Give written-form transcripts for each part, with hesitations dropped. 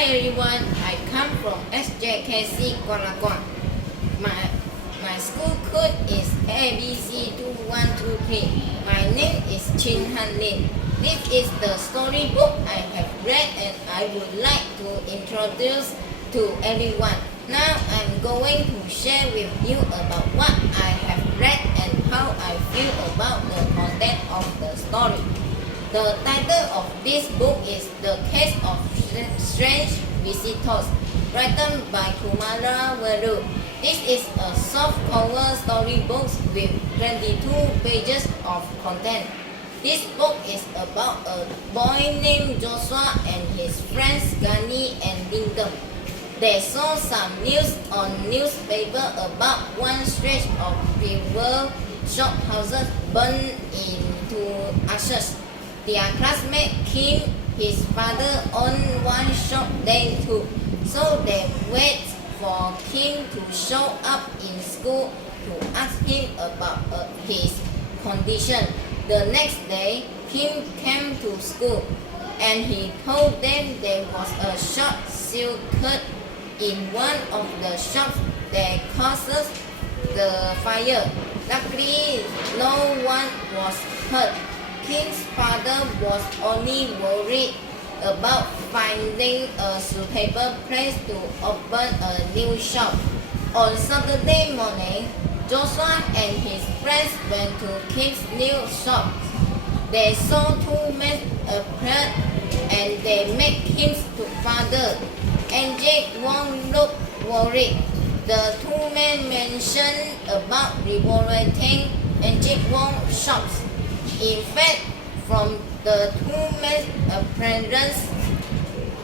Hi everyone, I come from SJKC KUALA. My school code is ABC2123. My name is Chin Han Lin. This is the storybook I have read and I would like to introduce to everyone. Now I'm going to share with you about what I have read and how I feel about the content of the story. The title of this book is The Case of Strange Visitors, written by KUALA. This is a softcover storybook with 22 pages of content. This book is about a boy named Joshua and his friends Gani and Lincoln. They saw some news on newspaper about one stretch of river shophouses burned into ashes. Their classmate Kim, his father, owned one shop there too, so they wait for Kim to show up in school to ask him about his condition. The next day, Kim came to school and he told them there was a short circuit in one of the shops that causes the fire. Luckily, no one was hurt. Kim's father was only worried about finding a suitable place to open a new shop. On Saturday morning, Joshua and his friends went to Kim's new shop. They saw two men appear and they met Kim's father. SJ Wong looked worried. The two men mentioned about revolting SJ Wong's shops. In fact, from the two men's appearance,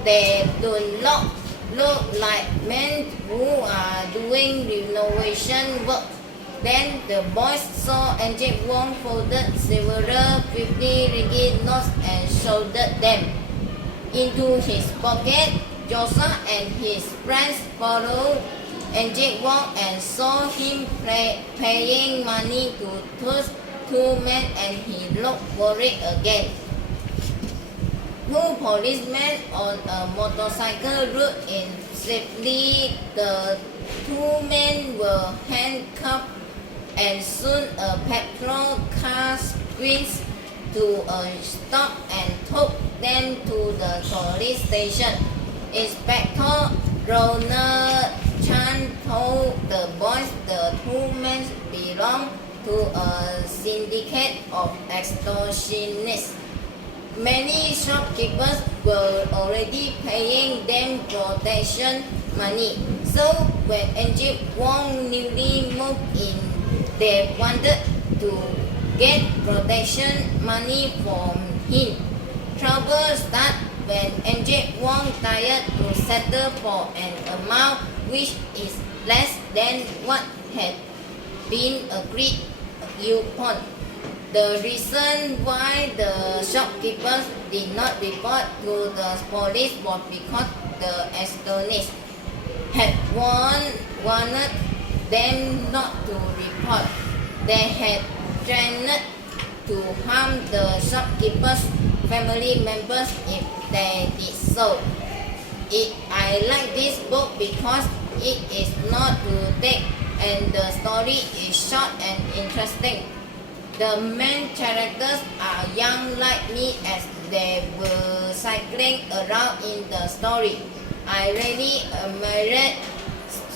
they do not look like men who are doing renovation work. Then the boys saw SJ Wong folded several 50 ringgit notes and shouldered them into his pocket. Joshua and his friends followed SJ Wong and saw him paying money to those two men and he looked worried again. Two policemen on a motorcycle rode in safely. The two men were handcuffed and soon a patrol car squeezed to a stop and took them to the police station. Inspector Ronald Chan told the boys the two men belonged to a syndicate of extortionists. Many shopkeepers were already paying them protection money. So when SJ Wong newly moved in, they wanted to get protection money from him. Trouble started when SJ Wong tried to settle for an amount which is less than what had been agreed upon. The reason why the shopkeepers did not report to the police was because the extortionists had warned them not to report. They had threatened to harm the shopkeepers' family members if they did so. I like this book because it is not too thick and the story is short and interesting. The main characters are young like me as they were cycling around in the story. I really admired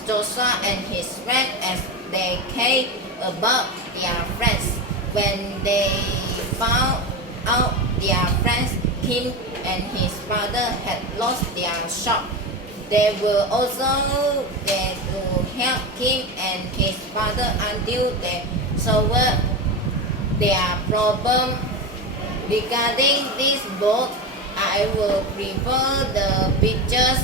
Joshua and his friend as they cared about their friends. When they found out their friends Kim and his father had lost their shop, they were also there to help Kim and his father until they solved their problem. Regarding this book, I will prefer the pictures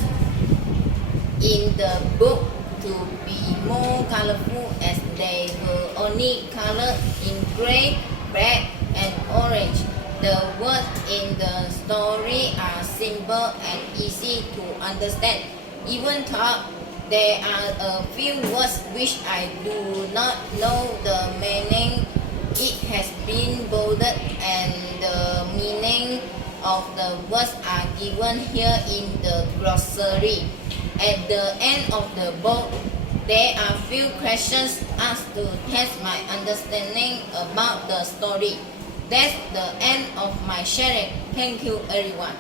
in the book to be more colorful as they were only colored in gray, black, and orange. The words in the story are simple and easy to understand. Even though there are a few words which I do not know the meaning, it has been bolded and the meaning of the words are given here in the glossary. At the end of the book, there are few questions asked to test my understanding about the story. That's the end of my sharing. Thank you, everyone.